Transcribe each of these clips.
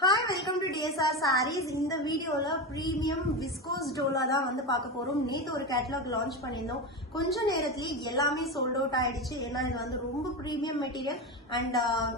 Hi, welcome to DSR Sarees. In the video premium viscose dola தான் வந்து பார்க்க போறோம். நேத்து ஒரு கேட்டலாக் லான்ச் பண்ணிருந்தோம். கொஞ்ச நேரத்திலே எல்லாமே சோல்ட் அவுட் ஆயிடுச்சு. ஏன்னா இது வந்து ரொம்ப premium material and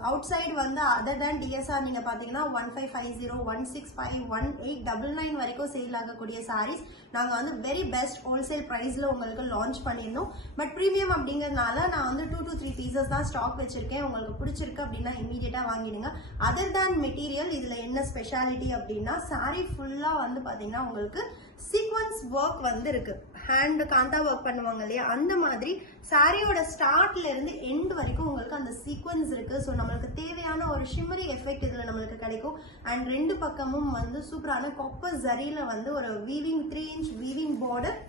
out side வந்து அதர் than DSR நீங்க பாத்தீங்கன்னா 1550 165 1899 வரைக்கும் சேல் ஆகக்கூடிய sarees நாங்க வந்து வெரி பெஸ்ட் ஹோல்சேல் பிரைஸ்ல உங்களுக்கு லான்ச் பண்ணிருந்தோம். பட் பிரீமியம் அப்படிங்கறதுனால நான் வந்து 2 to 3 பீசஸ் தான் ஸ்டாக் வச்சிருக்கேன். உங்களுக்கு பிடிச்சிருக்கு அப்படின்னா இமிடியேட்டா வாங்கிடுங்க. அதர் than மெட்டீரியல் இதுல என்ன ஸ்பெஷாலிட்டி அப்படின்னா சாரி ஃபுல்லா வந்து பாத்தீங்கன்னா உங்களுக்கு சீக்வன்ஸ் ஒர்க் வந்து இருக்கு. ஹேண்ட் காந்தா ஒர்க் பண்ணுவாங்க இல்லையா, அந்த மாதிரி சாரியோட ஸ்டார்ட்ல இருந்து எண்ட் வரைக்கும் உங்களுக்கு அந்த சீக்வன்ஸ் இருக்கு. ஸோ நம்மளுக்கு தேவையான ஒரு ஷிம்மரி எஃபெக்ட் இதுல நம்மளுக்கு கிடைக்கும். அண்ட் ரெண்டு பக்கமும் வந்து சூப்பரான காப்பர் ஜரியில வந்து ஒரு வீவிங் 3 inch வீவிங் பார்டர்,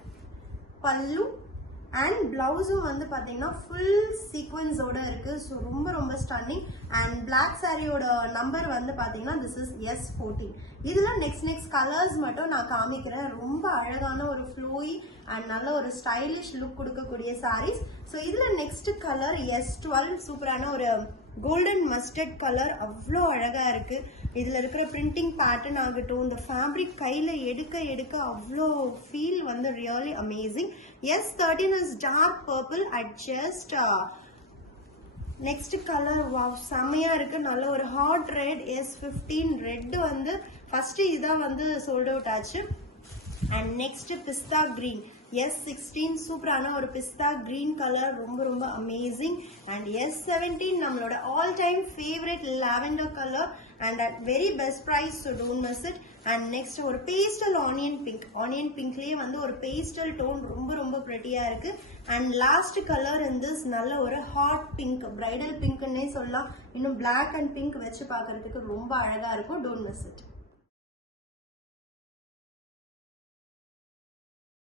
பல்லு அண்ட் பிளவுஸும் வந்து பாத்தீங்கன்னா ஃபுல் சீக்வன்ஸோட இருக்கு. ஸோ ரொம்ப ரொம்ப ஸ்டன்னிங். அண்ட் பிளாக் சாரியோட நம்பர் வந்து பாத்தீங்கன்னா திஸ் இஸ் S14. இதுல நெக்ஸ்ட் கலர்ஸ் மட்டும் நான் காமிக்கிறேன். ரொம்ப அழகான ஒரு ஃப்ளோயி அண்ட் நல்ல ஒரு ஸ்டைலிஷ் லுக் கொடுக்கக்கூடிய சாரீஸ். ஸோ இதுல நெக்ஸ்ட் கலர் S12, சூப்பரான ஒரு கோல்டன் மஸ்டர்ட் கலர், அவ்வளோ அழகா இருக்கு. இதுல இருக்கிற பிரிண்டிங் பேட்டர்ன் ஆகட்டும், இந்த ஃபேப்ரிக் கையில எடுக்க எடுக்க அவ்வளோ ஃபீல் வந்து really amazing. S13 is dark purple at just next colour செம்மையா இருக்கு. நல்ல ஒரு ஹாட் ரெட். S15 ரெட் வந்து ஃபர்ஸ்ட் இதான் வந்து சோல்ட் அவுட் ஆச்சு. அண்ட் நெக்ஸ்ட் பிஸ்தா கிரீன், S16 சூப்பரான ஒரு பிஸ்தா கிரீன் கலர், ரொம்ப ரொம்ப அமேசிங். அண்ட் S17 நம்மளோட all time favourite lavender colour and at very best price, so don't miss it. And next ஒரு பேஸ்டல் ஆனியன் பிங்க். ஆனியன் பிங்க்லயே வந்து ஒரு பேஸ்டல் டோன் ரொம்ப ரொம்ப பிரெட்டியா இருக்கு. அண்ட் லாஸ்ட் கலர் இந்த நல்ல ஒரு ஹாட் பிங்க், பிரைடல் பிங்க்னே சொல்லலாம். இன்னும் பிளாக் அண்ட் பிங்க் வச்சு பார்க்கறதுக்கு ரொம்ப அழகா இருக்கும். Don't miss it.